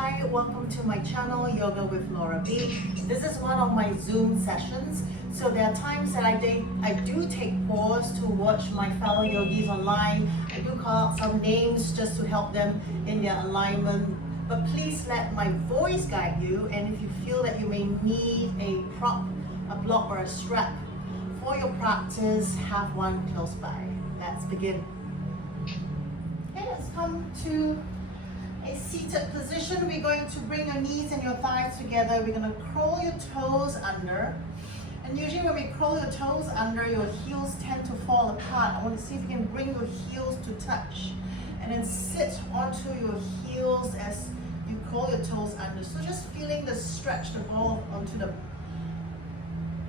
Hi, welcome to my channel, Yoga with Laura B. This is one of my Zoom sessions. So there are times that I do take pause to watch my fellow yogis online. I do call out some names just to help them in their alignment. But please let my voice guide you, and if you feel that you may need a prop, a block or a strap for your practice, have one close by. Let's begin. Okay, let's come to a seated position. We're going to bring your knees and your thighs together. We're going to curl your toes under. And usually when we curl your toes under, your heels tend to fall apart. I want to see if you can bring your heels to touch. And then sit onto your heels as you curl your toes under. So just feeling the stretch to go onto the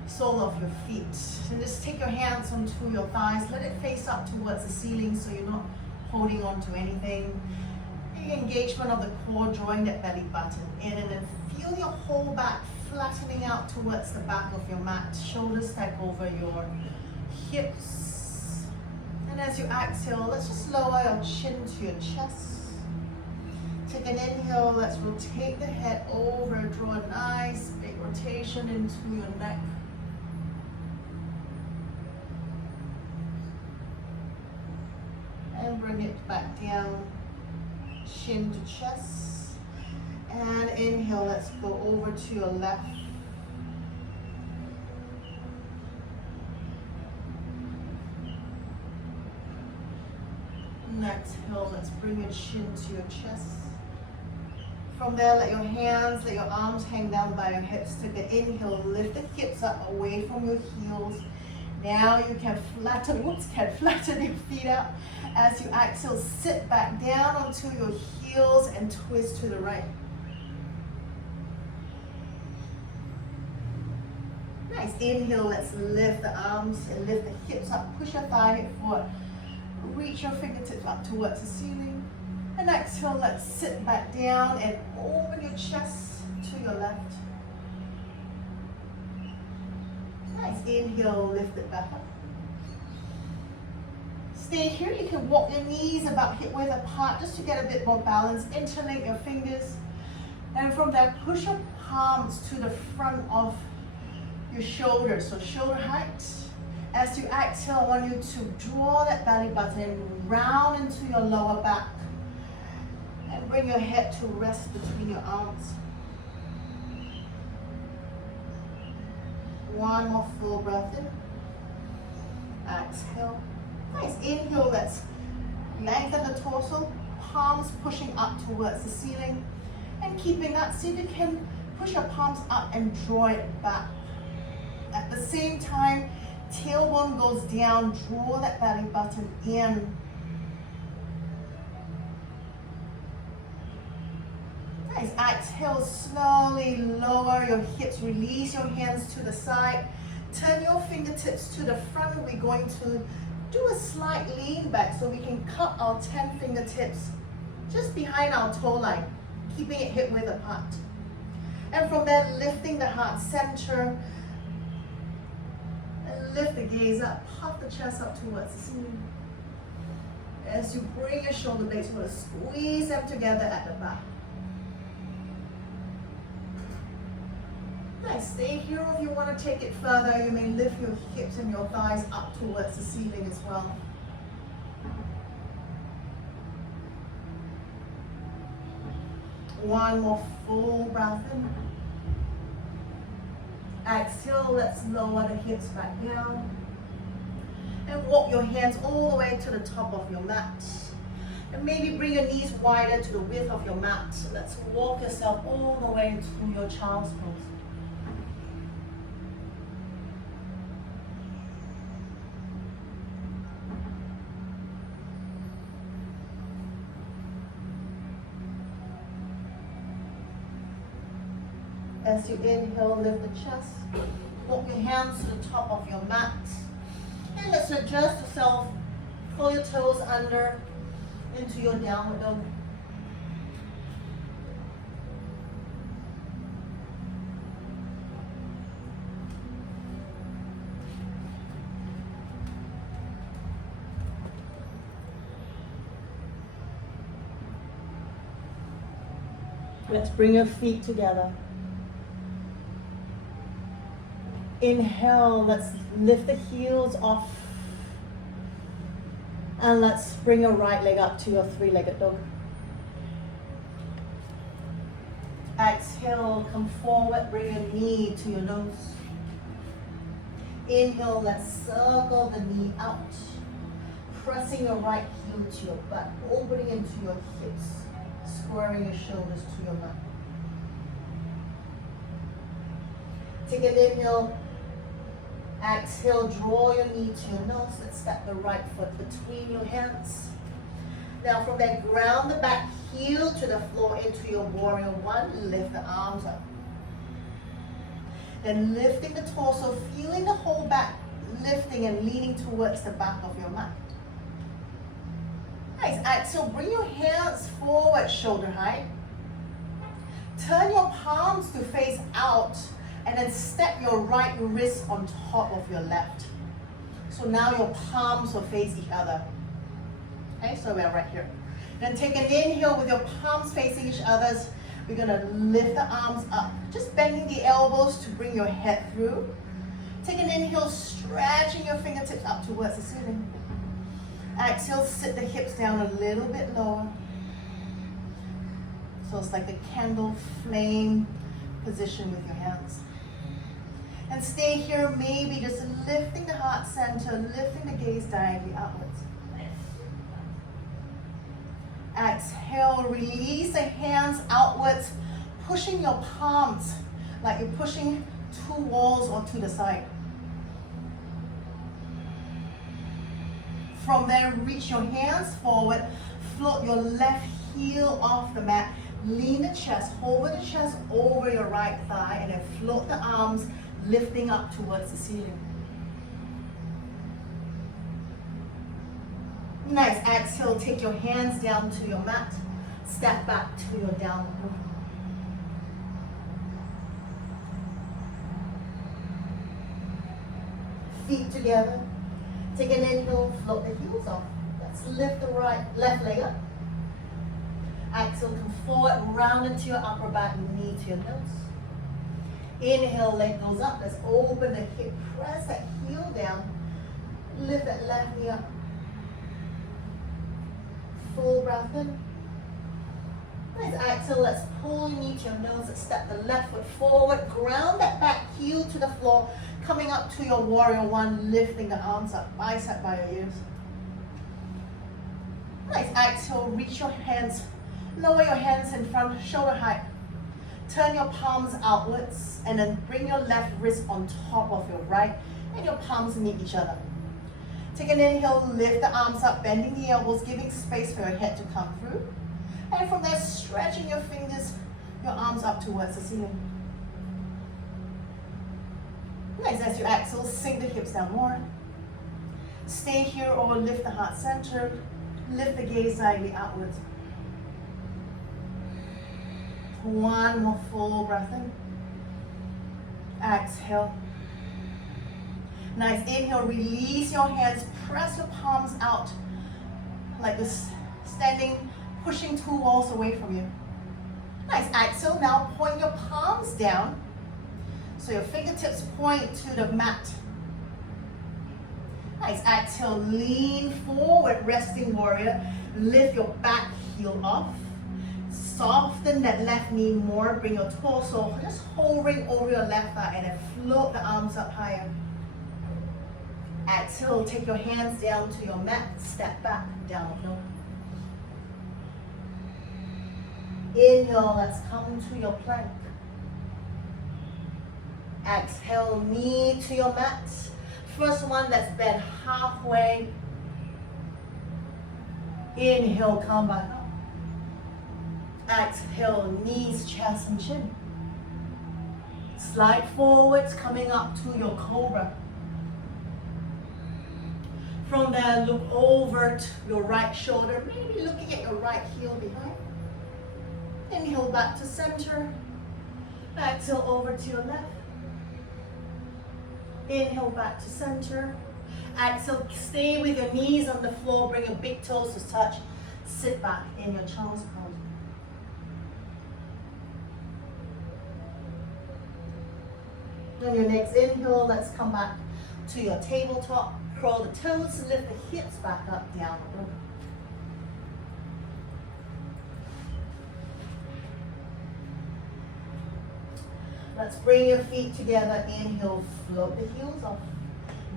sole of your feet. And just take your hands onto your thighs. Let it face up towards the ceiling so you're not holding on to anything. The engagement of the core, drawing that belly button in, and then feel your whole back flattening out towards the back of your mat. Shoulders stack over your hips. And as you exhale, let's just lower your chin to your chest. Take an inhale, let's rotate the head over, draw a nice big rotation into your neck. And bring it back down. Chin to chest, and inhale, let's go over to your left. And exhale, let's bring your chin to your chest. From there, let your hands, let your arms hang down by your hips. Take the inhale, lift the hips up away from your heels. Now you can flatten your feet up. As you exhale, sit back down onto your heels and twist to the right. Nice. Inhale, let's lift the arms and lift the hips up. Push your thigh hip forward. Reach your fingertips up towards the ceiling. And exhale, let's sit back down and open your chest to your left. Nice. Inhale, lift it back up. Stay here. You can walk your knees about hip width apart just to get a bit more balance. Interlink your fingers. And from there, push your palms to the front of your shoulders, so shoulder height. As you exhale, I want you to draw that belly button round into your lower back. And bring your head to rest between your arms. One more full breath in. Exhale. Nice. Inhale, let's lengthen the torso, palms pushing up towards the ceiling. And keeping that, see if you can push your palms up and draw it back. At the same time, tailbone goes down, draw that belly button in. Nice. Exhale, slowly lower your hips, release your hands to the side. Turn your fingertips to the front. We're going to do a slight lean back so we can cut our 10 fingertips just behind our toe line, keeping it hip width apart. And from there, lifting the heart center. And lift the gaze up, puff the chest up towards the ceiling. As you bring your shoulder blades, you want to squeeze them together at the back. Nice. Stay here. If you want to take it further, you may lift your hips and your thighs up towards the ceiling as well. One more full breath in. Exhale, let's lower the hips back down. And walk your hands all the way to the top of your mat. And maybe bring your knees wider to the width of your mat. Let's walk yourself all the way to your child's pose. As you inhale, lift the chest. Walk your hands to the top of your mat. And let's adjust yourself. Pull your toes under into your downward dog. Let's bring your feet together. Inhale, let's lift the heels off. And let's bring your right leg up to your three-legged dog. Exhale, come forward, bring your knee to your nose. Inhale, let's circle the knee out. Pressing your right heel to your butt, opening into your hips, squaring your shoulders to your mat. Take an inhale. Exhale, draw your knee to your nose. Let's step the right foot between your hands. Now from there, ground the back heel to the floor into your warrior one. Lift the arms up. Then lifting the torso, feeling the whole back, lifting and leaning towards the back of your mat. Nice. Exhale, bring your hands forward, shoulder height. Turn your palms to face out. And then step your right wrist on top of your left. So now your palms will face each other. Okay, so we're right here. Then take an inhale with your palms facing each other. We're gonna lift the arms up. Just bending the elbows to bring your head through. Take an inhale, stretching your fingertips up towards the ceiling. Exhale, sit the hips down a little bit lower. So it's like a candle flame position with your hands. And stay here, maybe just lifting the heart center, lifting the gaze diagonally outwards. Exhale, release the hands outwards, pushing your palms like you're pushing two walls or to the side. From there, reach your hands forward, float your left heel off the mat, lean the chest, hover the chest over your right thigh, and then float the arms, lifting up towards the ceiling. Nice. Exhale, take your hands down to your mat. Step back to your downward dog. Feet together. Take an inhale, float the heels off. Let's lift the left leg up. Exhale, come forward, round into your upper back, knee to your nose. Inhale, leg goes up. Let's open the hip, press that heel down. Lift that left knee up. Full breath in. Nice. Exhale, let's pull your knee to your nose. Let's step the left foot forward. Ground that back heel to the floor. Coming up to your warrior one, lifting the arms up, bicep by your ears. Nice. Exhale, reach your hands. Lower your hands in front, shoulder height. Turn your palms outwards and then bring your left wrist on top of your right and your palms meet each other. Take an inhale, lift the arms up, bending the elbows, giving space for your head to come through. And from there, stretching your fingers, your arms up towards the ceiling. Nice. As you exhale, sink the hips down more. Stay here or lift the heart center. Lift the gaze slightly outwards. One more full breath in. Exhale. Nice. Inhale, release your hands, press your palms out like this, standing, pushing two walls away from you. Nice. Exhale, now point your palms down so your fingertips point to the mat. Nice. Exhale, lean forward, resting warrior. Lift your back heel off. Soften that left knee more. Bring your torso just hovering over your left thigh and then float the arms up higher. Exhale, take your hands down to your mat. Step back, down dog. Inhale, let's come to your plank. Exhale, knee to your mat. First one, let's bend halfway. Inhale, come back up. Exhale, knees, chest, and chin. Slide forwards, coming up to your cobra. From there, look over to your right shoulder, maybe looking at your right heel behind. Inhale back to center. Exhale over to your left. Inhale back to center. Exhale, stay with your knees on the floor, bring your big toes to touch. Sit back in your child's pose. On your next inhale, let's come back to your tabletop. Curl the toes, lift the hips back up, down. Let's bring your feet together. Inhale, float the heels off.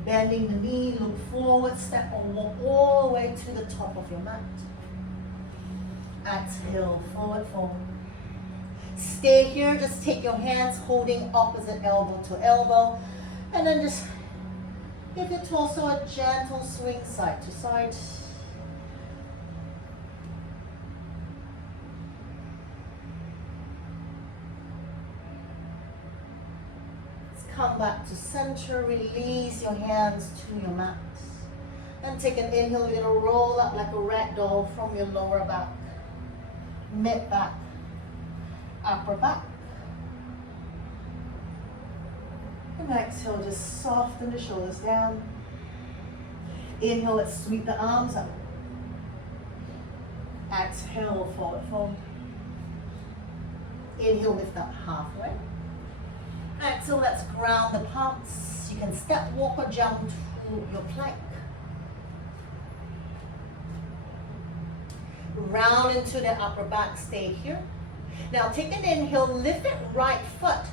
Bending the knee, look forward, step or walk all the way to the top of your mat. Exhale, forward fold. Stay here, just take your hands holding opposite elbow to elbow. And then just give your torso a gentle swing side to side. Come back to center, release your hands to your mat. And take an inhale, you're gonna roll up like a rag doll from your lower back, mid back, upper back. And exhale, just soften the shoulders down. Inhale, let's sweep the arms up. Exhale, forward fold. Inhale, lift up halfway. Exhale, let's ground the palms. You can step, walk, or jump to your plank. Round into the upper back, stay here. Now take an inhale, lift that right foot.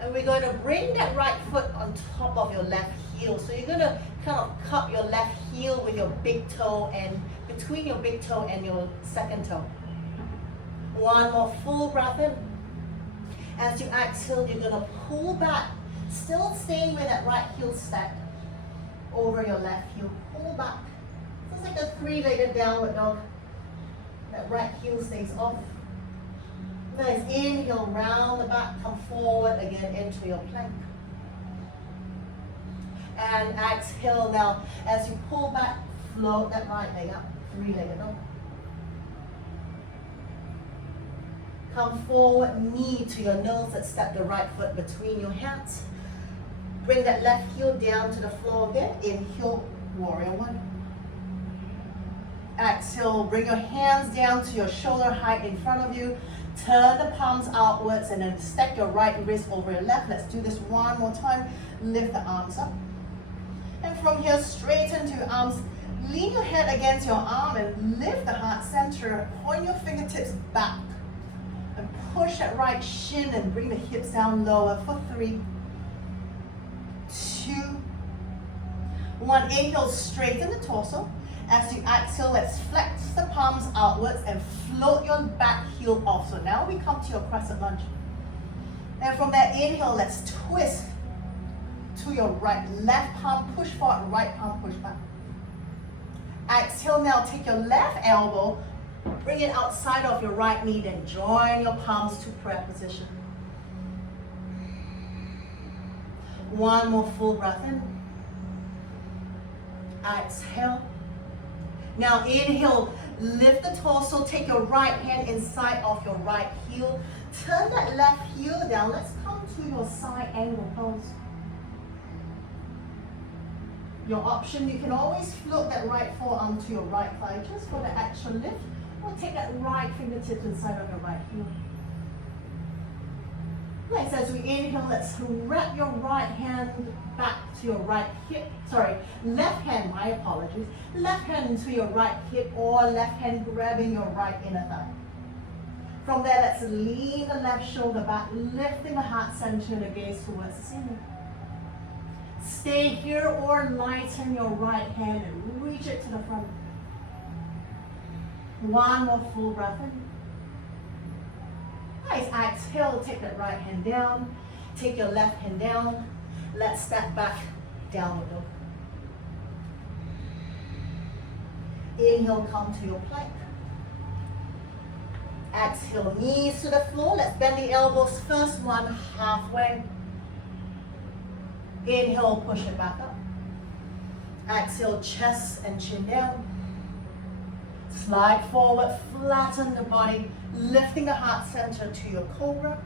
And we're going to bring that right foot on top of your left heel. So you're going to kind of cup your left heel with your big toe and between your big toe and your second toe. One more full breath in. As you exhale, you're going to pull back, still staying with that right heel stacked over your left heel. Pull back. So it's like a three-legged downward dog. That right heel stays off. Nice. Inhale, round the back, come forward again into your plank. And exhale now. As you pull back, float that right leg up. Three-legged dog. Come forward, knee to your nose. Let's step the right foot between your hands. Bring that left heel down to the floor again. Inhale, warrior one. Exhale, bring your hands down to your shoulder height in front of you. Turn the palms outwards and then stack your right wrist over your left. Let's do this one more time. Lift the arms up. And from here, straighten to your arms. Lean your head against your arm and lift the heart center. Point your fingertips back. And push that right shin and bring the hips down lower for 3, 2, 1. Inhale, straighten the torso. As you exhale, let's flex the palms outwards and float your back heel off. So now we come to your crescent lunge. And from that inhale, let's twist to your right. Left palm push forward, right palm push back. Exhale now, take your left elbow, bring it outside of your right knee, then join your palms to prayer position. One more full breath in. Exhale. Now inhale, lift the torso, take your right hand inside of your right heel. Turn that left heel down. Let's come to your side angle pose. Your option, you can always float that right forearm to your right thigh just for the extra lift. Or take that right fingertip inside of your right heel. Nice. As we inhale, let's wrap your right hand back to your right hip. Sorry, left hand, my apologies. Left hand into your right hip or left hand grabbing your right inner thigh. From there, let's lean the left shoulder back, lifting the heart center and the gaze towards the ceiling. Stay here or lighten your right hand and reach it to the front. One more full breath in. Nice. Exhale, take that right hand down. Take your left hand down. Let's step back, downward dog. Inhale, come to your plank. Exhale, knees to the floor. Let's bend the elbows. First one, halfway. Inhale, push it back up. Exhale, chest and chin down. Slide forward, flatten the body, lifting the heart center to your cobra.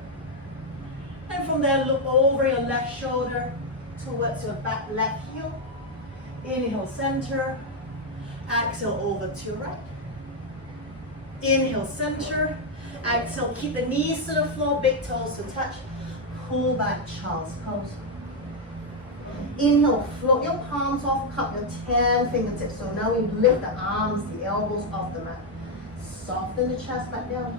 And from there, look over your left shoulder towards your back left heel. Inhale, center. Exhale, over to your right. Inhale, center. Exhale, keep the knees to the floor, big toes to touch. Pull back, child's pose. Inhale, float your palms off, cup your 10 fingertips. So now we lift the arms, the elbows off the mat. Soften the chest back down.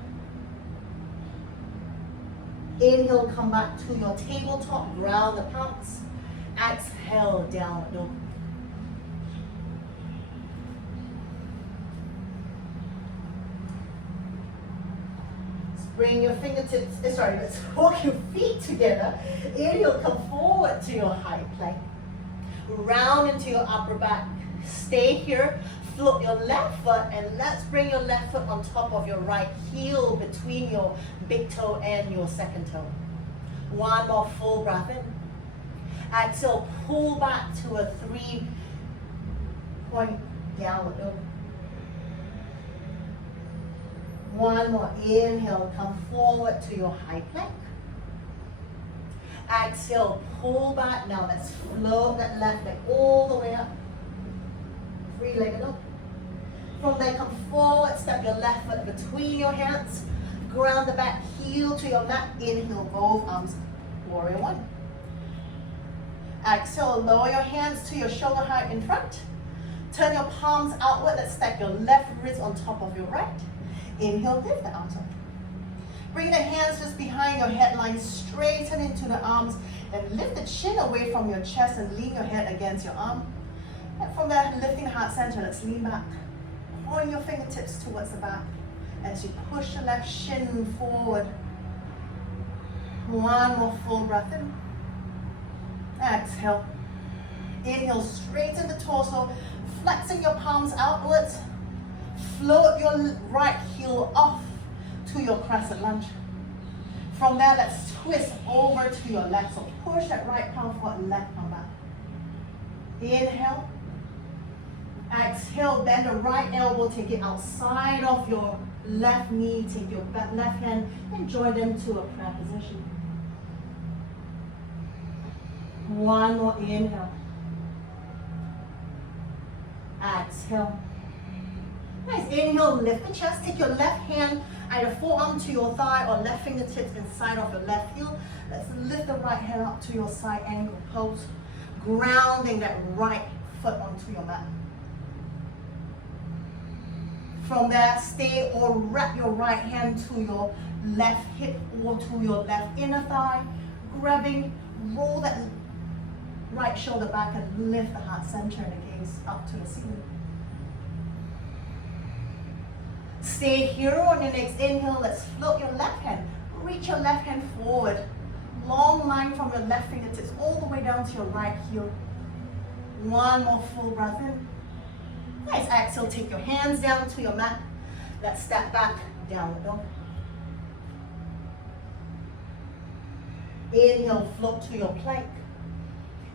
Inhale, come back to your tabletop, ground the palms. Exhale, downward dog. Bring your fingertips, let's walk your feet together. Inhale, come forward to your high plank. Round into your upper back. Stay here, float your left foot, and let's bring your left foot on top of your right heel between your big toe and your second toe. One more full breath in. Exhale, pull back to a 3-point downward dog. One more inhale, come forward to your high plank. Exhale, pull back. Now let's float that left leg all the way up. 3-legged dog. From there, come forward, step your left foot between your hands. Ground the back heel to your mat. Inhale, both arms, warrior one. Exhale, lower your hands to your shoulder height in front. Turn your palms outward. Let's stack your left wrist on top of your right. Inhale, lift the arms up. Bring the hands just behind your head line, straighten into the arms, and lift the chin away from your chest and lean your head against your arm. And from there, lifting the heart center, let's lean back. Point your fingertips towards the back as you push the left shin forward. One more full breath in. Exhale. Inhale, straighten the torso, flexing your palms outwards. Float your right heel off to your crescent lunge. From there, let's twist over to your left. So push that right palm forward, left palm back. Inhale. Exhale, bend the right elbow, take it outside of your left knee, take your left hand and join them to a prayer position. One more inhale. Exhale. Nice. Inhale, lift the chest. Take your left hand, either forearm to your thigh or left fingertips inside of your left heel. Let's lift the right hand up to your side angle pose, grounding that right foot onto your mat. From there, stay or wrap your right hand to your left hip or to your left inner thigh, grabbing, roll that right shoulder back and lift the heart center and the gaze up to the ceiling. Stay here on your next inhale. Let's float your left hand. Reach your left hand forward. Long line from your left fingertips all the way down to your right heel. One more full breath in. Nice. Exhale, take your hands down to your mat. Let's step back, downward dog. Inhale, float to your plank.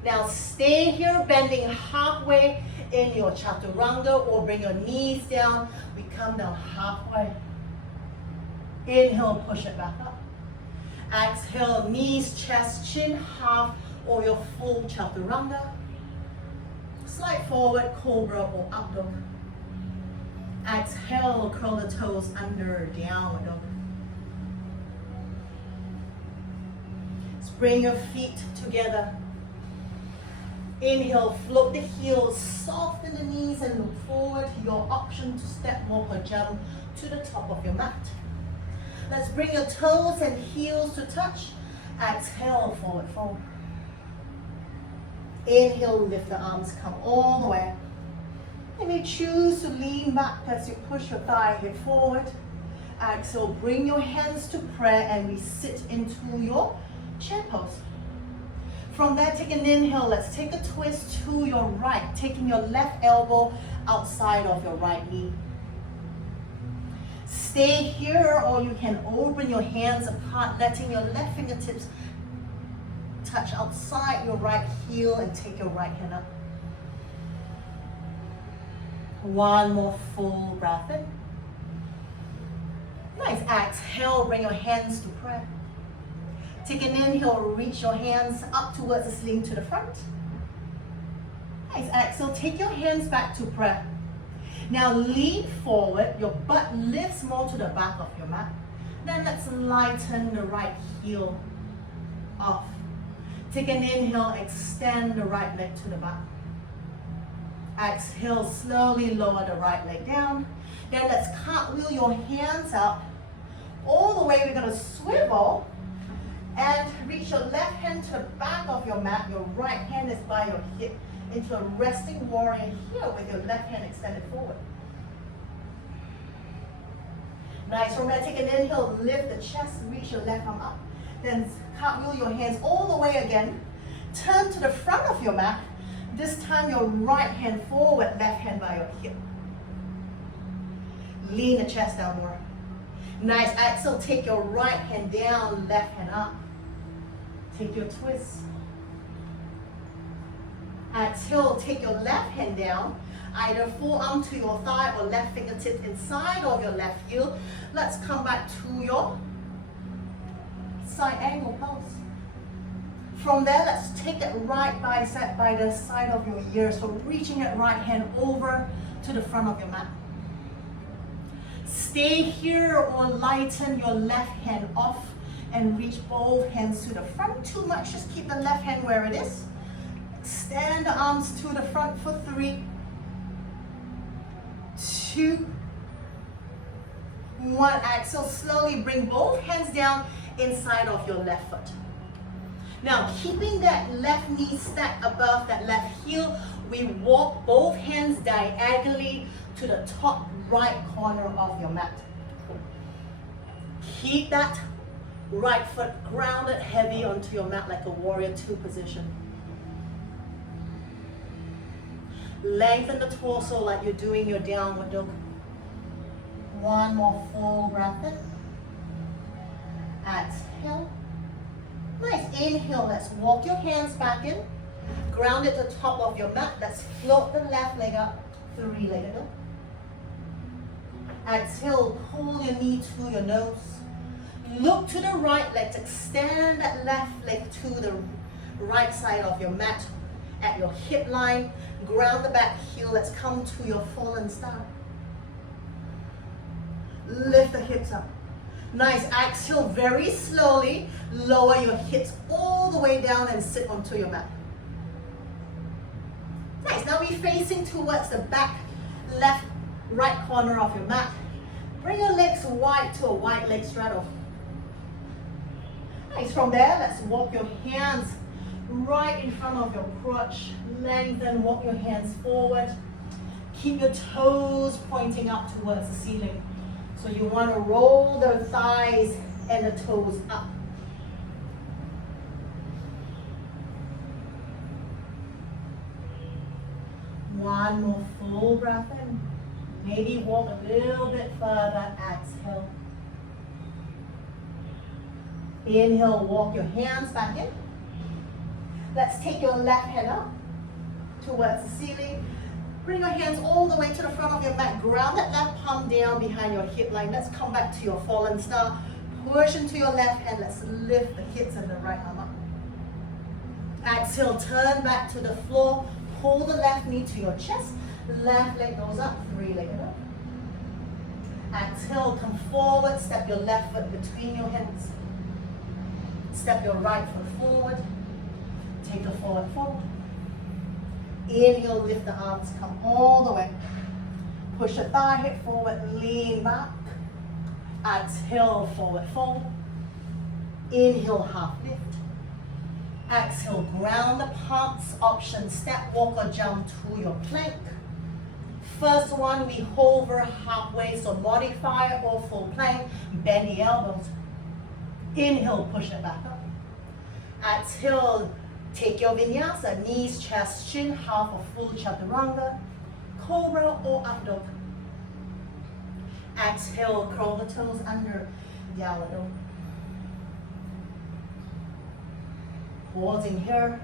Now stay here, bending halfway in your chaturanga, or bring your knees down. We come down halfway. Inhale, push it back up. Exhale, knees, chest, chin, half, or your full chaturanga. Slide forward, cobra or up dog. Exhale, curl the toes under, downward dog. Bring your feet together. Inhale, float the heels, soften the knees and look forward. Your option to step more or jump to the top of your mat. Let's bring your toes and heels to touch. Exhale, forward fold. Inhale, lift the arms, come all the way. You may choose to lean back as you push your thigh hip forward. Exhale, bring your hands to prayer and we sit into your chair pose. From there, take an inhale. Let's take a twist to your right, taking your left elbow outside of your right knee. Stay here, or you can open your hands apart, letting your left fingertips touch outside your right heel and take your right hand up. One more full breath in. Nice. Exhale, bring your hands to prayer. Take an inhale, reach your hands up towards the ceiling to the front. Nice. Exhale, take your hands back to prayer. Now lean forward, your butt lifts more to the back of your mat. Then let's lighten the right heel off. Take an inhale, extend the right leg to the back. Exhale, slowly lower the right leg down. Then let's cartwheel your hands up. All the way, we're going to swivel and reach your left hand to the back of your mat. Your right hand is by your hip into a resting warrior here with your left hand extended forward. Nice. From there, take an inhale, lift the chest, reach your left arm up. Then cartwheel your hands all the way again. Turn to the front of your mat. This time your right hand forward, left hand by your hip. Lean the chest down more. Nice. Exhale, take your right hand down, left hand up. Take your twist. Exhale, take your left hand down. Either forearm to your thigh or left fingertip inside of your left heel. Let's come back to your side angle pose. From there, let's take that right bicep by the side of your ear. So reaching that right hand over to the front of your mat. Stay here or lighten your left hand off and reach both hands to the front. Too much, just keep the left hand where it is. Extend the arms to the front for 3, 2, 1. Exhale, slowly bring both hands down inside of your left foot. Now, keeping that left knee stacked above that left heel, we walk both hands diagonally to the top right corner of your mat. Keep that right foot grounded heavy onto your mat like a warrior 2 position. Lengthen the torso like you're doing your downward dog. One more full breath in. Exhale. Nice. Inhale. Let's walk your hands back in. Ground at the top of your mat. Let's float the left leg up. 3-legged dog. Exhale. Pull your knee to your nose. Look to the right leg. Extend that left leg to the right side of your mat at your hip line. Ground the back heel. Let's come to your fallen star. Lift the hips up. Nice. Exhale very slowly. Lower your hips all the way down and sit onto your mat. Nice. Now we're facing towards the back left right corner of your mat. Bring your legs wide to a wide leg straddle. Nice. From there, let's walk your hands right in front of your crotch. Lengthen, walk your hands forward. Keep your toes pointing up towards the ceiling. So you want to roll the thighs and the toes up. One more full breath in. Maybe walk a little bit further. Exhale. Inhale, walk your hands back in. Let's take your left hand up towards the ceiling. Bring your hands all the way to the front of your mat. Ground that left palm down behind your hip line. Let's come back to your fallen star. Push into your left hand. Let's lift the hips and the right arm up. Exhale, turn back to the floor. Pull the left knee to your chest. Left leg goes up, 3-legged up. Exhale, come forward. Step your left foot between your hands. Step your right foot forward. Take the forward fold. Inhale, lift the arms, come all the way. Push the thigh hip forward, lean back. Exhale, forward fold. Inhale, half lift. Exhale, ground the palms, option step, walk or jump to your plank. First one, we hover halfway, so modifier or full plank. Bend the elbows. Inhale, push it back up. Exhale, take your vinyasa, knees, chest, chin, half a full chaturanga, cobra or up dog. Exhale, curl the toes under, downward dog. Pausing here.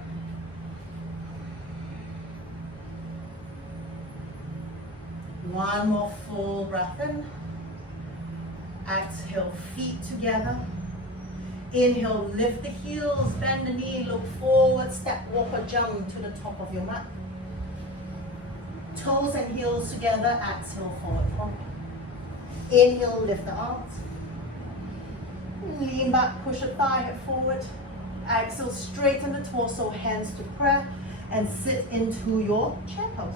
One more full breath in. Exhale, feet together. Inhale, lift the heels, bend the knee, look forward, step, walk or jump to the top of your mat. Toes and heels together, exhale, forward fold. Inhale, lift the arms. Lean back, push the thigh hip forward. Exhale, straighten the torso, hands to prayer, and sit into your chair pose.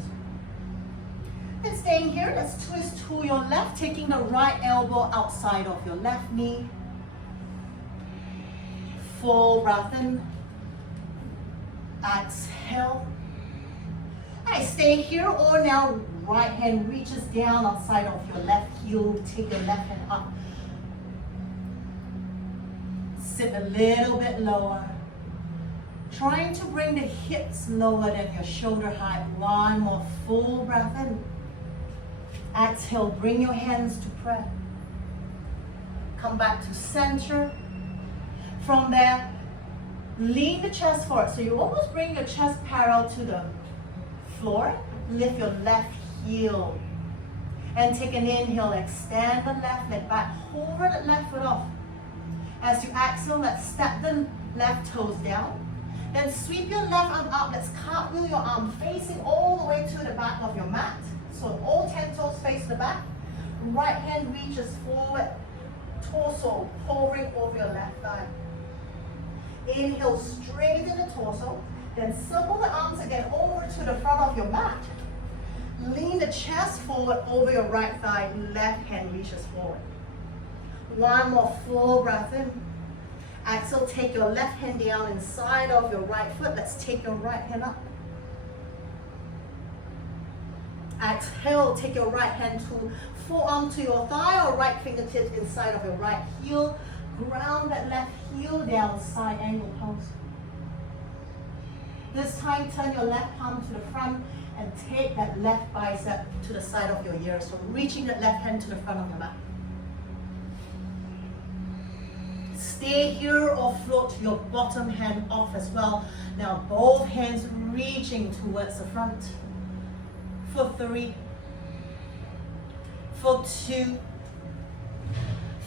And staying here, let's twist to your left, taking the right elbow outside of your left knee. Full breath in. Exhale. Alright, stay here, or now right hand reaches down outside of your left heel. Take your left hand up. Sit a little bit lower. Trying to bring the hips lower than your shoulder height. One more full breath in. Exhale, bring your hands to prayer. Come back to center. From there, lean the chest forward. So you almost bring your chest parallel to the floor. Lift your left heel. And take an inhale, extend the left leg back. Hover the left foot off. As you exhale, let's step the left toes down. Then sweep your left arm up. Let's cartwheel your arm facing all the way to the back of your mat. So all 10 toes face the back. Right hand reaches forward. Torso hovering over your left thigh. Inhale, straighten the torso. Then circle the arms again over to the front of your mat. Lean the chest forward over your right thigh. Left hand reaches forward. One more full breath in. Exhale, take your left hand down inside of your right foot. Let's take your right hand up. Exhale, take your right hand to forearm to your thigh or right fingertips inside of your right heel. Ground that left heel down, side angle pose. This time, turn your left palm to the front and take that left bicep to the side of your ear. So reaching that left hand to the front of your back. Stay here or float your bottom hand off as well. Now both hands reaching towards the front. For 3, for 2,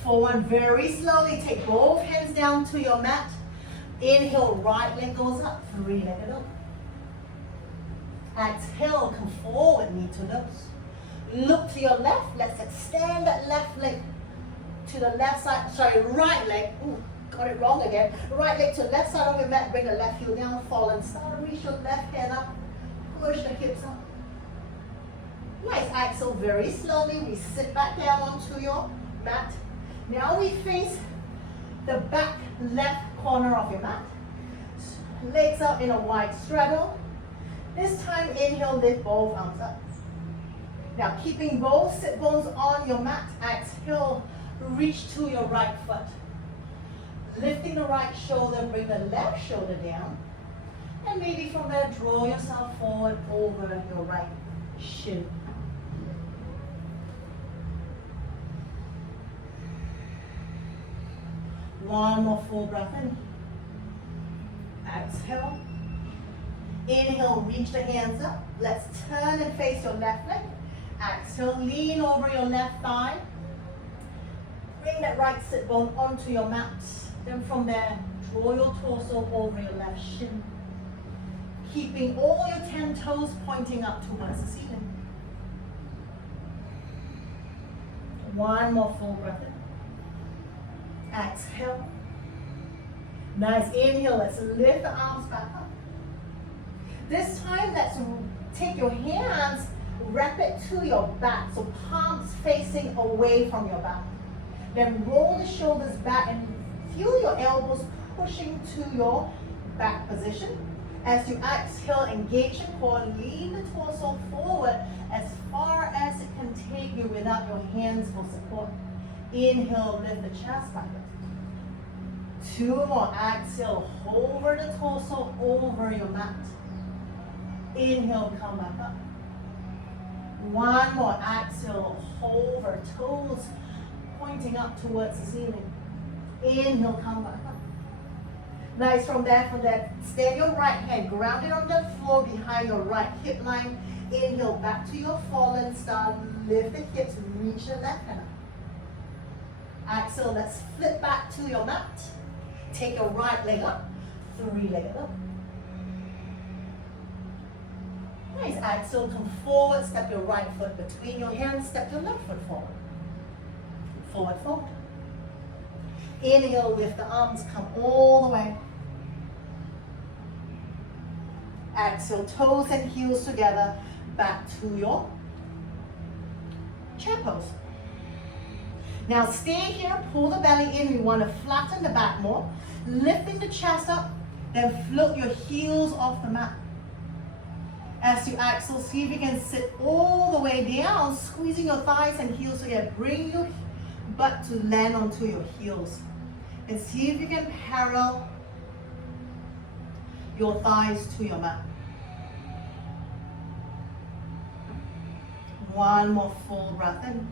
for 1. Very slowly take both hands down to your mat. Inhale, right leg goes up, 3-legged up. Exhale, come forward, knee to nose. Look to your left, let's extend that left leg to the left side, right leg. Ooh, got it wrong again. Right leg to the left side of your mat, bring the left heel down, fall and start. Reach your left hand up, push the hips up. Nice, exhale very slowly. We sit back down onto your mat. Now we face the back left corner of your mat. Legs up in a wide straddle. This time, inhale, lift both arms up. Now, keeping both sit bones on your mat, exhale, reach to your right foot. Lifting the right shoulder, bring the left shoulder down. And maybe from there, draw yourself forward over your right shin. One more full breath in. Exhale. Inhale, reach the hands up. Let's turn and face your left leg. Exhale, lean over your left thigh. Bring that right sit bone onto your mat. Then from there, draw your torso over your left shin. Keeping all your 10 toes pointing up towards the ceiling. One more full breath in. Exhale. Nice inhale. Let's lift the arms back up. This time, let's take your hands, wrap it to your back. So palms facing away from your back. Then roll the shoulders back and feel your elbows pushing to your back position. As you exhale, engage your core, lean the torso forward as far as it can take you without your hands for support. Inhale, lift the chest back up. 2 more. Exhale, hover the torso over your mat. Inhale, come back up. 1 more. Exhale, hover, toes pointing up towards the ceiling. Inhale, come back up. Nice. From there, stand your right hand grounded on the floor behind your right hip line. Inhale, back to your fallen star. Lift the hips, reach the left hand up. Exhale, let's flip back to your mat. Take your right leg up, 3-legged up. Nice, exhale, come forward, step your right foot between your hands, step your left foot forward. Forward fold. Inhale, lift the arms, come all the way. Exhale, toes and heels together, back to your chair pose. Now stay here, pull the belly in. We want to flatten the back more. Lifting the chest up, then float your heels off the mat. As you exhale, see if you can sit all the way down, squeezing your thighs and heels together. Bring your butt to land onto your heels. And see if you can parallel your thighs to your mat. One more full breath in.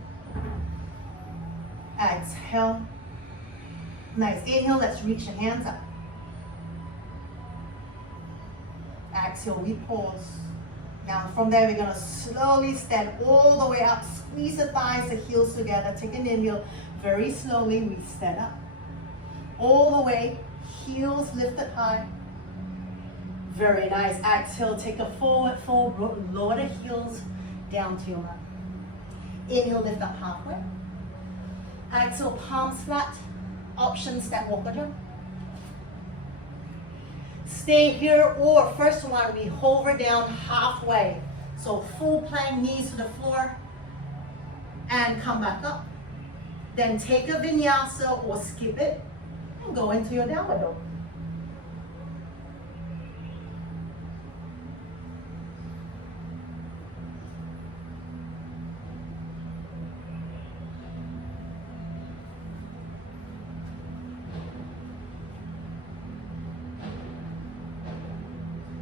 Exhale. Nice. Inhale, let's reach the hands up. Exhale, we pause. Now from there, we're going to slowly stand all the way up. Squeeze the thighs, the heels together. Take an inhale. Very slowly, we stand up. All the way, heels lifted high. Very nice. Exhale, take a forward fold. Lower the heels down to your mat. Inhale, lift up halfway. Exhale, palms flat. Option, step walk jump. Stay here, or first one, we hover down halfway. So full plank, knees to the floor, and come back up. Then take a vinyasa or skip it, and go into your downward dog.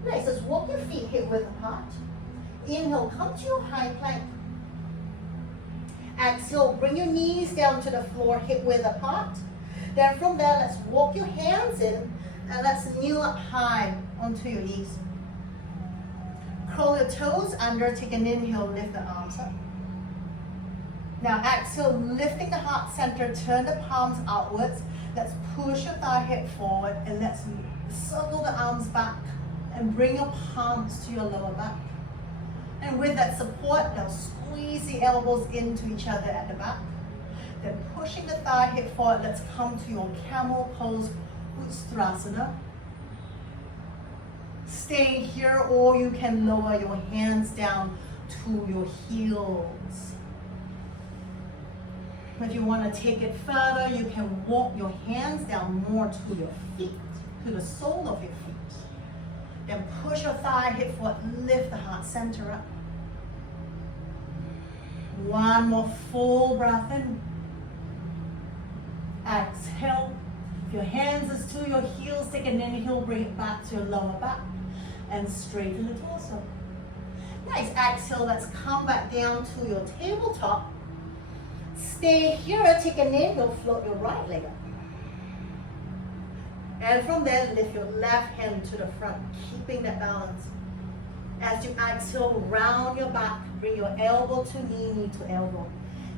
Nice, let's walk your feet hip width apart. Inhale, come to your high plank. Exhale, bring your knees down to the floor, hip width apart. Then from there, let's walk your hands in and let's kneel up high onto your knees. Curl your toes under, take an inhale, lift the arms up. Now exhale, lifting the heart center, turn the palms outwards. Let's push your thigh hip forward and let's circle the arms back. And bring your palms to your lower back. And with that support, now squeeze the elbows into each other at the back. Then pushing the thigh hip forward, let's come to your camel pose, Utstrasana. Stay here, or you can lower your hands down to your heels. If you want to take it further, you can walk your hands down more to your feet, to the sole of your feet. Then push your thigh hip forward, lift the heart center up. One more full breath in. Exhale. If your hands is to your heels, take an inhale, bring it back to your lower back and straighten the torso. Nice. Exhale, let's come back down to your tabletop. Stay here, take an inhale, float your right leg up. And from there, lift your left hand to the front, keeping that balance. As you exhale, round your back, bring your elbow to knee, knee to elbow.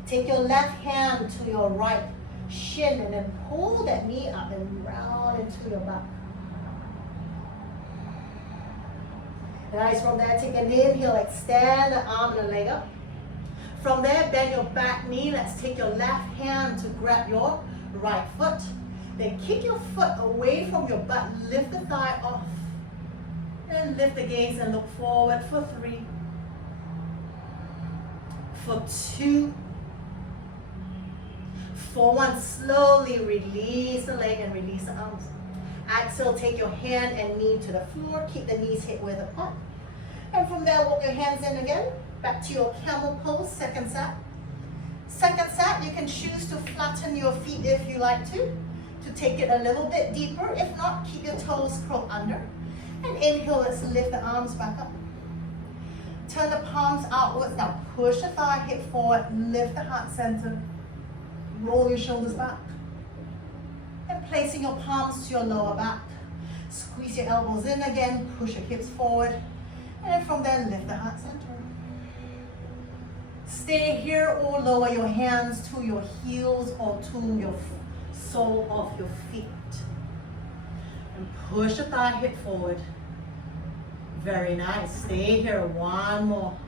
Take your left hand to your right shin and then pull that knee up and round into your back. Nice. From there, take an inhale, extend the arm and the leg up. From there, bend your back knee. Let's take your left hand to grab your right foot. Then kick your foot away from your butt, lift the thigh off. And lift the gaze and look forward for 3, for 2, for 1. Slowly release the leg and release the arms. Exhale, take your hand and knee to the floor, keep the knees hip width apart. And from there, walk your hands in again, back to your camel pose, second set. Second set, you can choose to flatten your feet if you like to take it a little bit deeper. If not, keep your toes curled under. And inhale, let's lift the arms back up. Turn the palms outwards. Now push the thigh hip forward, lift the heart center. Roll your shoulders back. And placing your palms to your lower back. Squeeze your elbows in again, push your hips forward. And then from there, lift the heart center. Stay here or lower your hands to your heels or to your sole of your feet. And push the thigh hip forward. Very nice. Stay here. One more.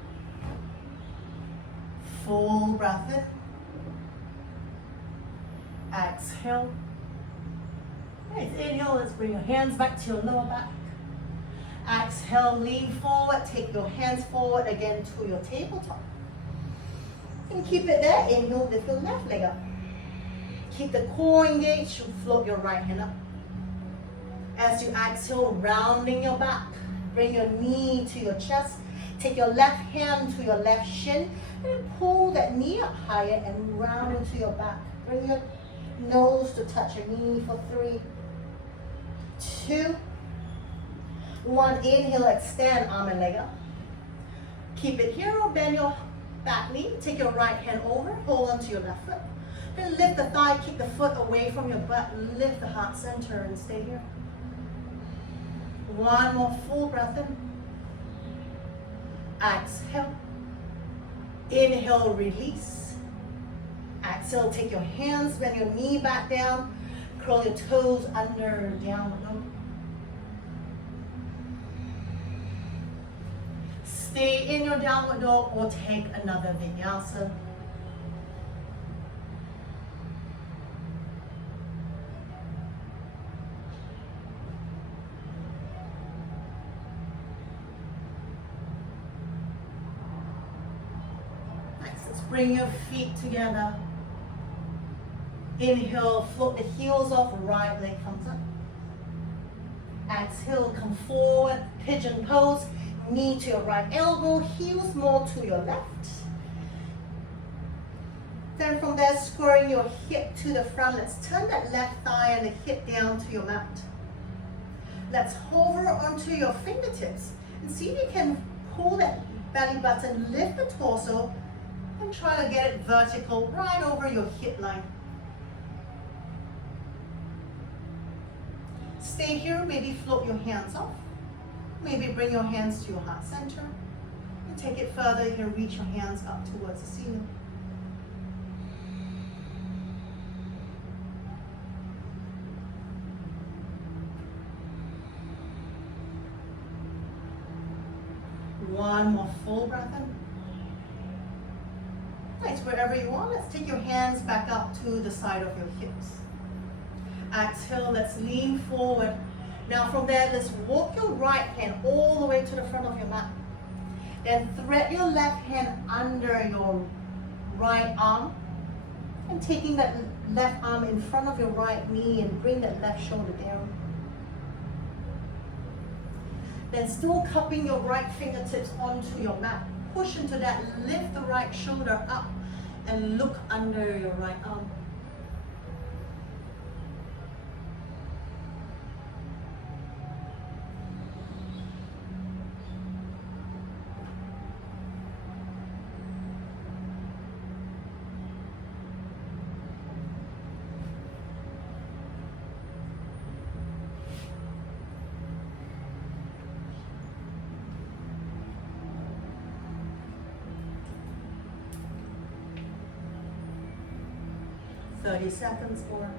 Full breath in. Exhale. Nice. Inhale. Let's bring your hands back to your lower back. Exhale, lean forward, take your hands forward again to your tabletop. And keep it there. Inhale, lift your left leg up. Keep the core engaged, float your right hand up. As you exhale, rounding your back, bring your knee to your chest. Take your left hand to your left shin and pull that knee up higher and round into your back. Bring your nose to touch your knee for 3, 2, 1. Inhale, extend arm and leg up. Keep it here or bend your back knee. Take your right hand over, hold onto your left foot. Then lift the thigh, keep the foot away from your butt. Lift the heart center and stay here. One more full breath in. Exhale. Inhale, release. Exhale, take your hands, bend your knee back down. Curl your toes under, downward dog. Stay in your downward dog or take another vinyasa. Bring your feet together. Inhale, float the heels off, right leg comes up. Exhale, come forward, pigeon pose. Knee to your right elbow, heels more to your left. Then from there, squaring your hip to the front. Let's turn that left thigh and the hip down to your mat. Let's hover onto your fingertips and see if you can pull that belly button, lift the torso, and try to get it vertical right over your hip line. Stay here, maybe float your hands off. Maybe bring your hands to your heart center. And take it further, you can reach your hands up towards the ceiling. One more full breath in. Nice, wherever you are, let's take your hands back up to the side of your hips. Exhale, let's lean forward. Now from there, let's walk your right hand all the way to the front of your mat. Then thread your left hand under your right arm. And taking that left arm in front of your right knee and bring that left shoulder down. Then still cupping your right fingertips onto your mat. Push into that, lift the right shoulder up and look under your right arm. Thirty seconds more.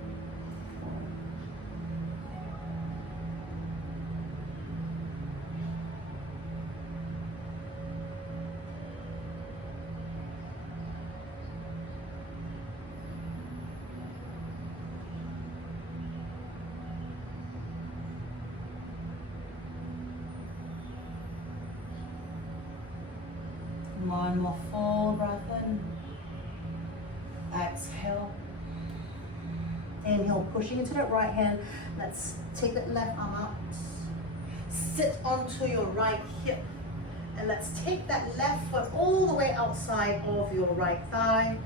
One more full breath in. Exhale. Inhale, pushing into that right hand. Let's take that left arm out. Sit onto your right hip. And let's take that left foot all the way outside of your right thigh.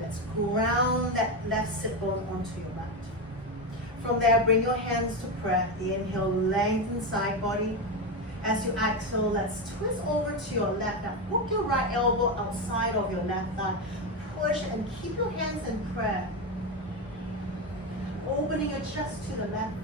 Let's ground that left sit bone onto your mat. From there, bring your hands to prayer. Inhale, lengthen side body. As you exhale, let's twist over to your left. Now, hook your right elbow outside of your left thigh. Push and keep your hands in prayer. Opening your chest to the left.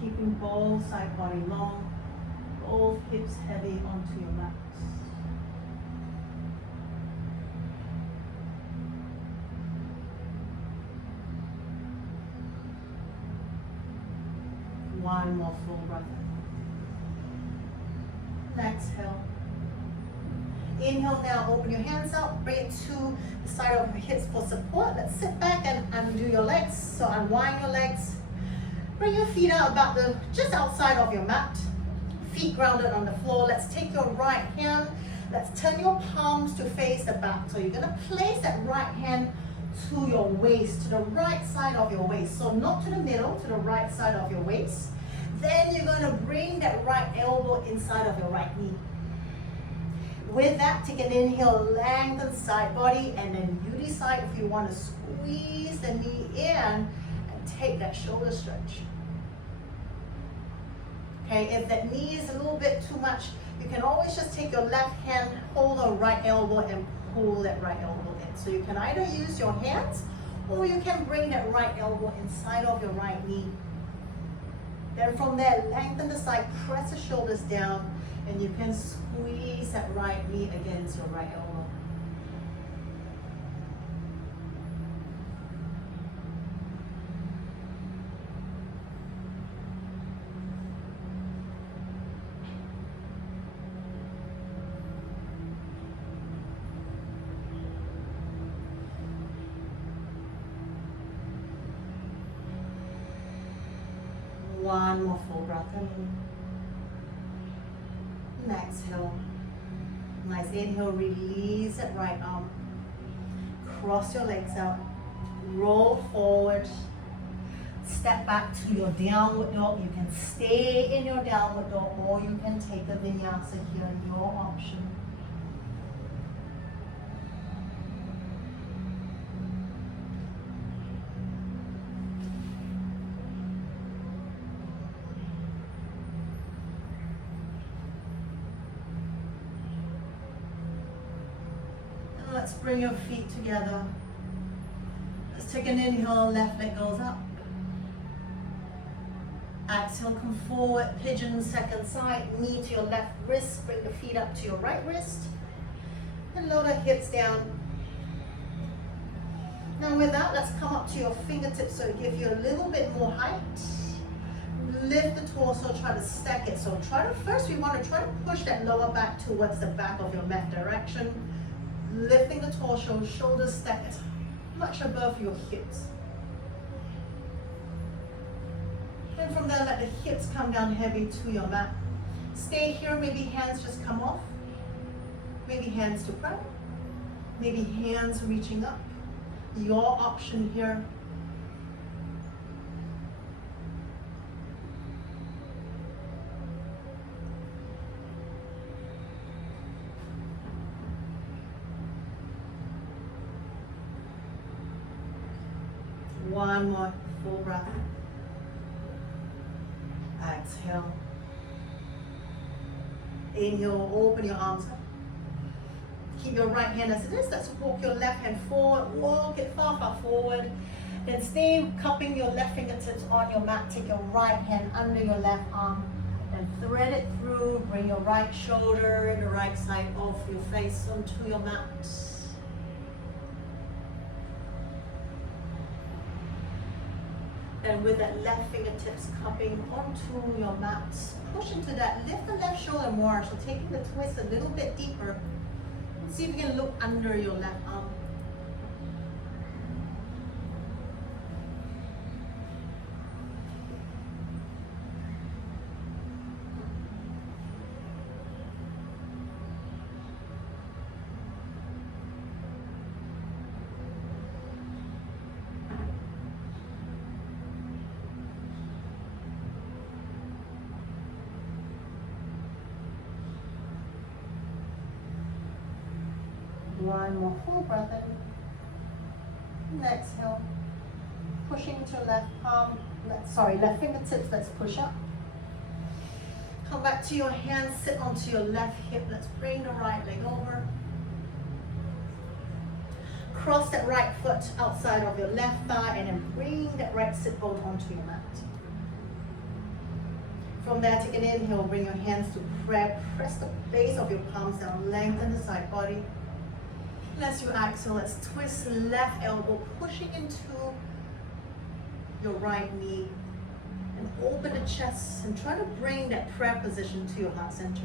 Keeping both side body long, both hips heavy onto your mat. One more full breath. Exhale. Inhale now, open your hands out, bring it to the side of your hips for support. Let's sit back and undo your legs. So unwind your legs. Bring your feet out about just outside of your mat. Feet grounded on the floor. Let's take your right hand. Let's turn your palms to face the back. So you're gonna place that right hand to your waist, to the right side of your waist. So not to the middle, to the right side of your waist. Then you're gonna bring that right elbow inside of your right knee. With that, take an inhale, lengthen side body, and then you decide if you want to squeeze the knee in and take that shoulder stretch. Okay, if that knee is a little bit too much, you can always just take your left hand, hold the right elbow, and pull that right elbow in. So you can either use your hands, or you can bring that right elbow inside of your right knee. Then from there, lengthen the side, press the shoulders down, and you can squeeze that right knee against your right elbow. One more full breath in. And exhale. Nice inhale, release that right arm. Cross your legs out. Roll forward. Step back to your downward dog. You can stay in your downward dog, or you can take the vinyasa here, your option. Let's bring your feet together. Let's take an inhale, left leg goes up. Exhale, come forward, pigeon second side, knee to your left wrist, bring the feet up to your right wrist. And lower the hips down. Now with that, let's come up to your fingertips so it gives you a little bit more height. Lift the torso, try to stack it. So first we want to try to push that lower back towards the back of your mat direction. Lifting the torso, shoulders stacked much above your hips. And from there, let the hips come down heavy to your mat. Stay here, maybe hands just come off. Maybe hands to front. Maybe hands reaching up. Your option here. One more full breath. Exhale. Inhale, open your arms up. Keep your right hand as it is. Let's walk your left hand forward. Walk it far, far forward. Then stay cupping your left fingertips on your mat. Take your right hand under your left arm and thread it through. Bring your right shoulder, the right side of your face onto your mat. And with that left fingertips cupping onto your mat, push into that, lift the left shoulder more. So taking the twist a little bit deeper. See if you can look under your left arm. One more full breath in. And exhale. Pushing to left palm, left fingertips, let's push up. Come back to your hands, sit onto your left hip. Let's bring the right leg over. Cross that right foot outside of your left thigh and then bring that right sit bone onto your mat. From there, take an inhale, bring your hands to press the base of your palms down, lengthen the side body. As you exhale, let's twist left elbow, pushing into your right knee. And And open the chest and try to bring that prayer position to your heart center.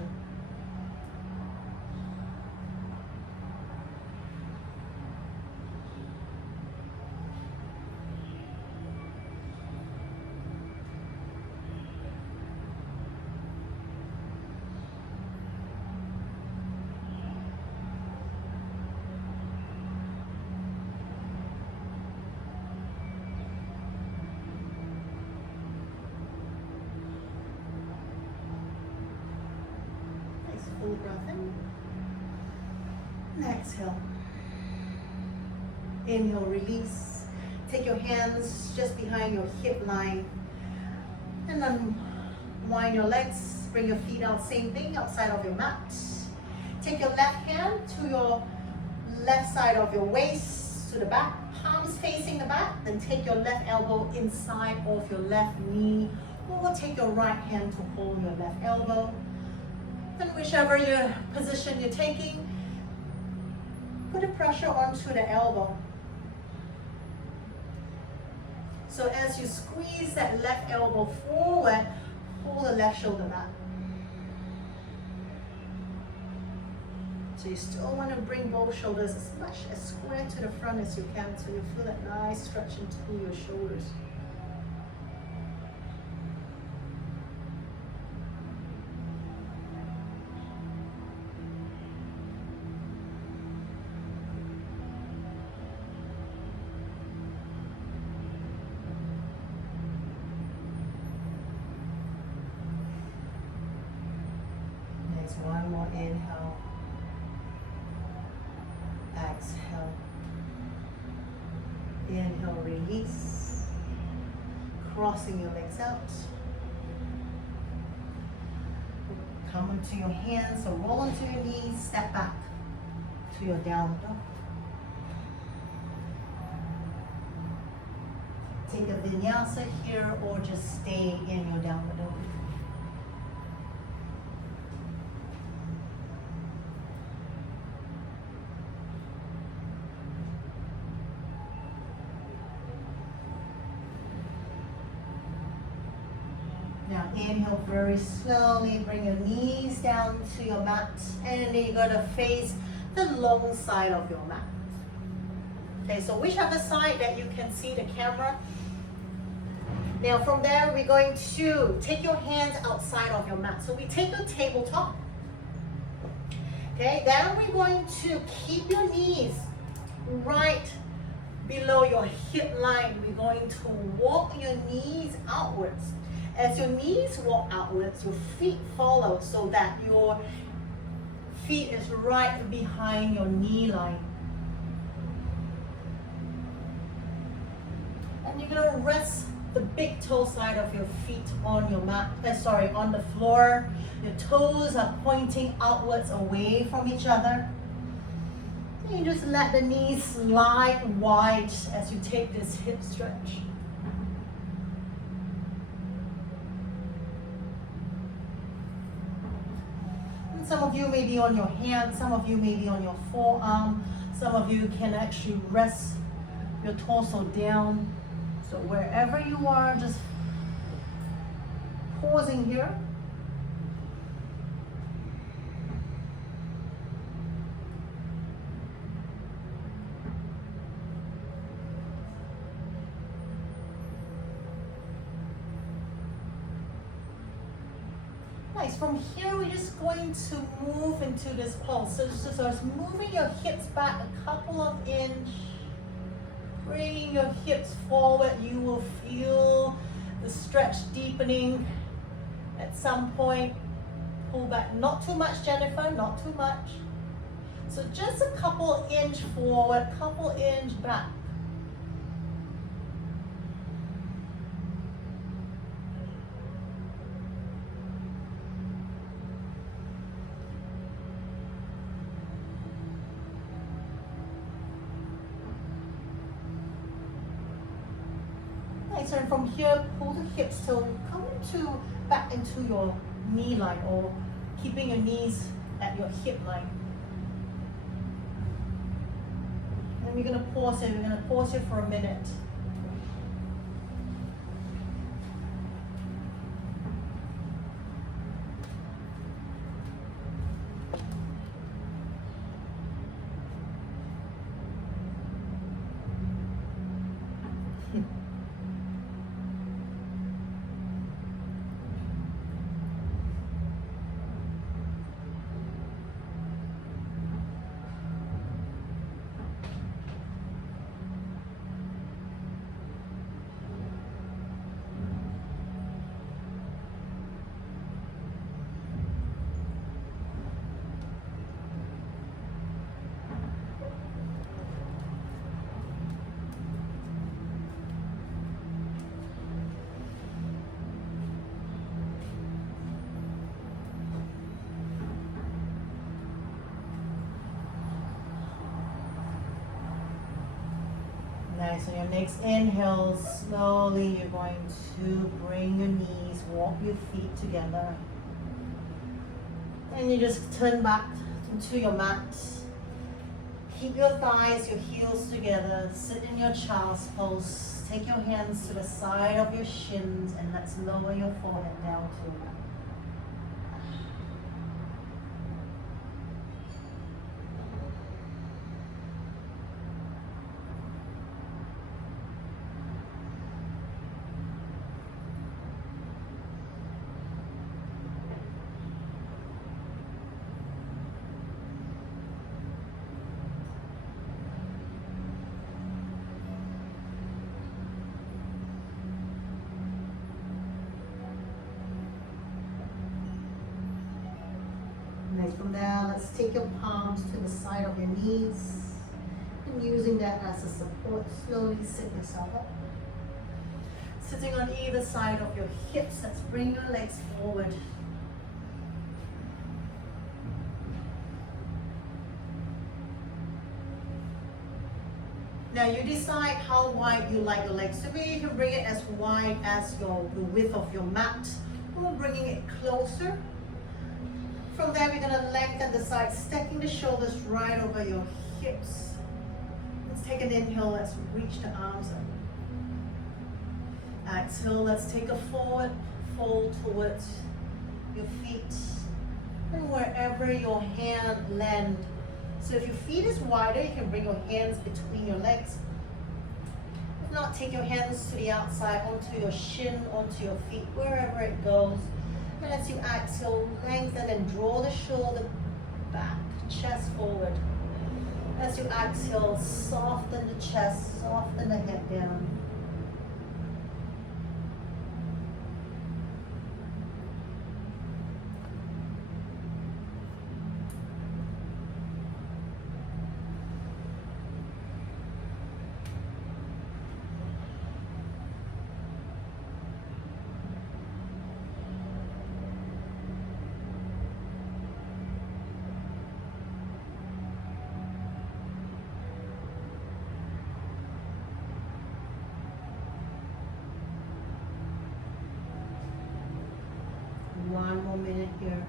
Full breath in. And exhale. Inhale, release. Take your hands just behind your hip line. And unwind your legs. Bring your feet out. Same thing, outside of your mat. Take your left hand to your left side of your waist, to the back. Palms facing the back. Then take your left elbow inside of your left knee. Or take your right hand to hold your left elbow. And whichever your position you're taking, put the pressure onto the elbow. So as you squeeze that left elbow forward, pull the left shoulder back. So you still want to bring both shoulders as much as square to the front as you can, so you feel that nice stretch into your shoulders. One more inhale, exhale, inhale, release, crossing your legs out, come onto your hands, so roll onto your knees, step back to your downward dog. Take a vinyasa here or just stay in your downward dog. Now inhale very slowly, bring your knees down to your mat, and then you're going to face the long side of your mat. Okay, so whichever side that you can see the camera. Now from there, we're going to take your hands outside of your mat. So we take the tabletop. Okay, then we're going to keep your knees right below your hip line. We're going to walk your knees outwards. As your knees walk outwards, your feet follow so that your feet is right behind your knee line. And you're going to rest the big toe side of your feet on your mat, on the floor. Your toes are pointing outwards away from each other. And you just let the knees slide wide as you take this hip stretch. Some of you may be on your hand, some of you may be on your forearm, some of you can actually rest your torso down. So wherever you are, just pausing here. Nice. From here, we're just going to move into this pulse. So it's moving your hips back a couple of inches. Bringing your hips forward, you will feel the stretch deepening at some point. Pull back, not too much, Jennifer, not too much. So just a couple inch forward, couple inch back. And from here, pull the hips so come back into your knee line, or keeping your knees at your hip line. And we're going to pause here. We're going to pause here for a minute. Nice. On your next inhale, slowly you're going to bring your knees, walk your feet together. And you just turn back into your mat. Keep your thighs, your heels together. Sit in your child's pose. Take your hands to the side of your shins and let's lower your forehead down too. Nice. From there, let's take your palms to the side of your knees. And using that as a support, slowly sit yourself up. Sitting on either side of your hips, let's bring your legs forward. Now you decide how wide you like your legs to be. You can bring it as wide as the width of your mat, or bringing it closer. From there, we're going to lengthen the sides, stacking the shoulders right over your hips. Let's take an inhale, let's reach the arms up. Exhale, let's take a forward fold towards your feet. And wherever your hand lands. So if your feet is wider, you can bring your hands between your legs. If not, take your hands to the outside, onto your shin, onto your feet, wherever it goes. And as you exhale, lengthen and draw the shoulder back, chest forward. As you exhale, soften the chest, soften the head down. One more minute here.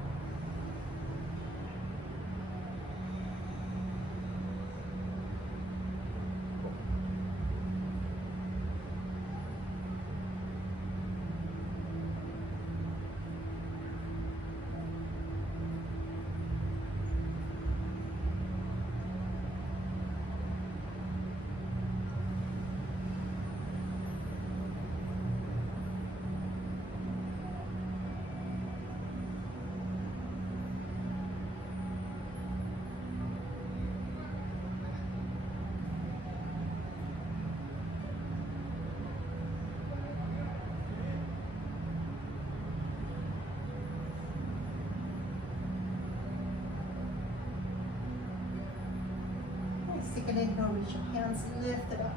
Take an inhale, reach your hands, lift it up.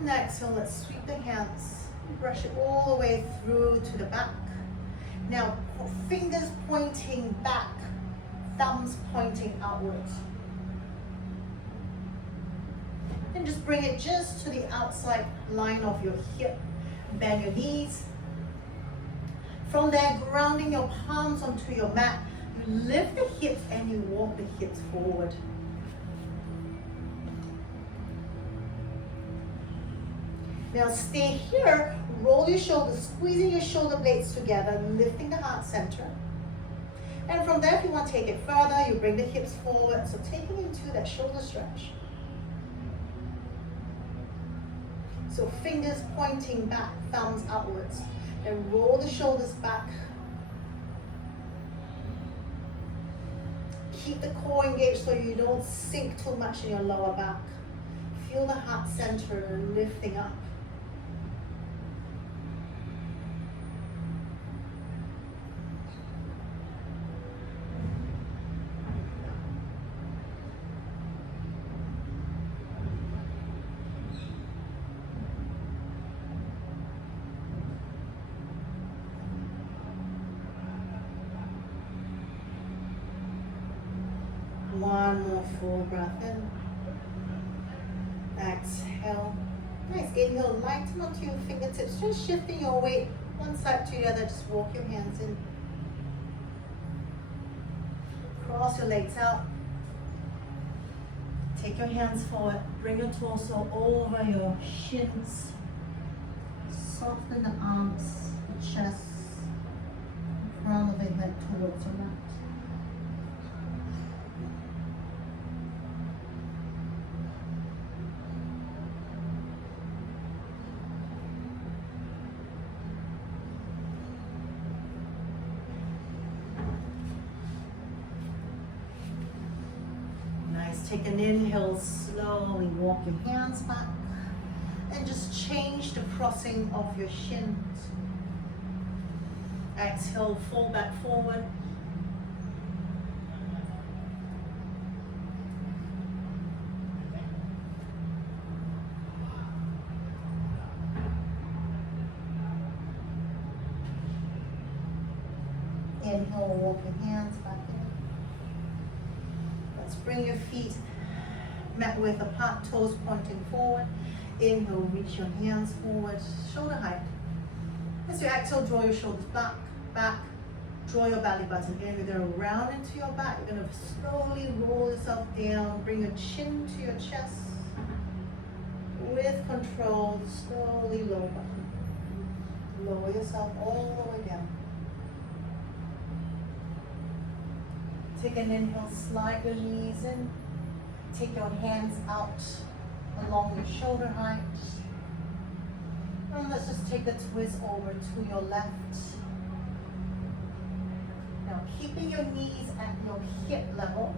And exhale, let's sweep the hands. Brush it all the way through to the back. Now, fingers pointing back, thumbs pointing outwards. And just bring it just to the outside line of your hip. Bend your knees. From there, grounding your palms onto your mat. You lift the hips and you walk the hips forward. Now stay here, roll your shoulders, squeezing your shoulder blades together, lifting the heart center. And from there, if you want to take it further, you bring the hips forward, so taking into that shoulder stretch. So fingers pointing back, thumbs outwards, and roll the shoulders back. Keep the core engaged so you don't sink too much in your lower back. Feel the heart center lifting up. One more full breath in. exhale. Nice. Inhale, lighten onto your fingertips, just shifting your weight one side to the other. Just walk your hands in. Cross your legs out. Take your hands forward. Bring your torso over your shins. Soften the arms, the chest, the crown of the head towards your mat. Take an inhale, slowly walk your hands back and just change the crossing of your shins. Exhale, fall back forward. Inhale, walk your hands back in. Let's bring your feet mat width apart, toes pointing forward. Inhale, reach your hands forward, shoulder height. As you exhale, draw your shoulders back, back. Draw your belly button in. You're going to round into your back. You're going to slowly roll yourself down. Bring your chin to your chest. With control, slowly lower. Lower yourself all the way down. Take an inhale, slide your knees in. Take your hands out along your shoulder height. And let's just take the twist over to your left. Now keeping your knees at your hip level.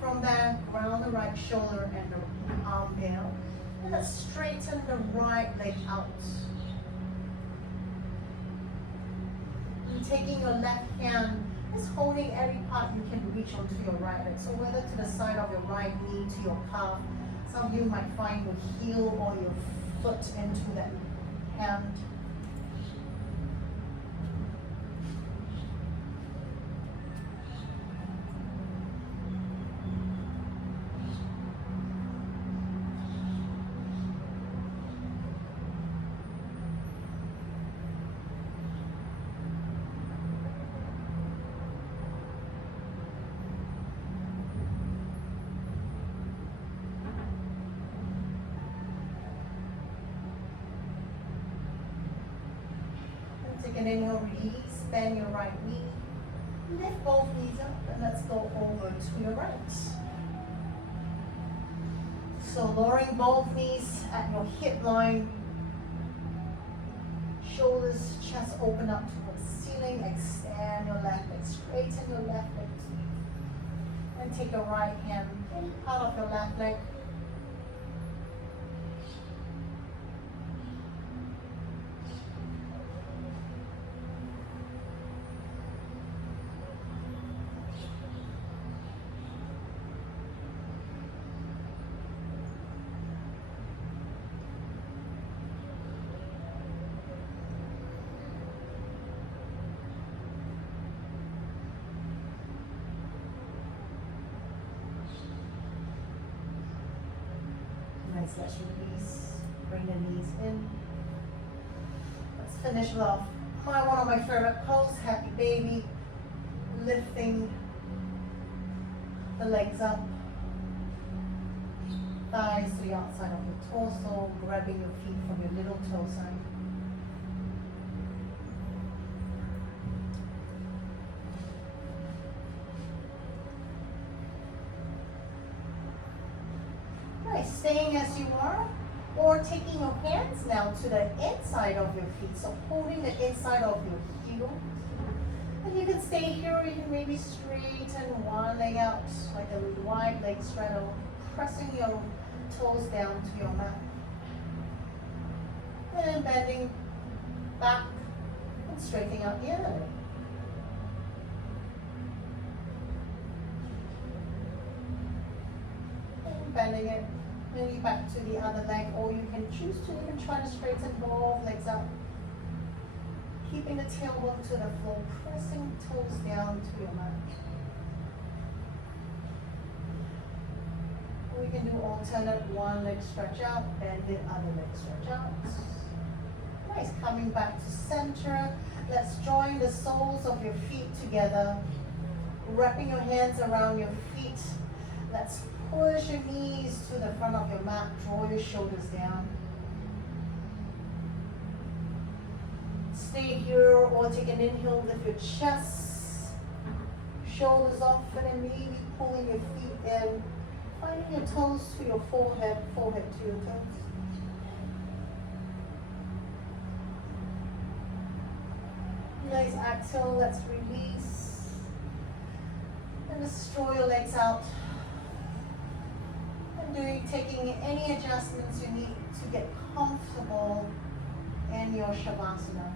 From there, ground the right shoulder and the arm down. And let's straighten the right leg out. And taking your left hand, just holding every part you can reach onto your right leg. So whether to the side of your right knee, to your calf, some of you might find your heel or your foot into that hand. Take an inhale, release, bend your right knee, lift both knees up, and let's go over to your right. So lowering both knees at your hip line, shoulders, chest open up towards the ceiling, extend your left leg, straighten your left leg, and take your right hand out of your left leg. Let's release, bring the knees in. Let's finish off. One of my favorite pose, happy baby. Lifting the legs up. Thighs to the outside of your torso, grabbing your feet from your little toe side. Staying as you are, or taking your hands now to the inside of your feet, so holding the inside of your heel. And you can stay here, or you can maybe straighten one leg out, like a wide leg straddle, pressing your toes down to your mat. And bending back and straightening out the other leg. And bending it. Maybe back to the other leg, or you can choose to even try to straighten both legs up. Keeping the tailbone to the floor, pressing toes down to your mat. We can do alternate, one leg stretch out and the other leg stretch out. Nice, coming back to center. Let's join the soles of your feet together. Wrapping your hands around your feet. Let's push your knees to the front of your mat. Draw your shoulders down. Stay here or take an inhale, lift your chest. Shoulders off and then maybe pulling your feet in. Finding your toes to your forehead, forehead to your toes. Nice exhale, let's release. And just draw your legs out. And taking any adjustments you need to get comfortable in your Shavasana.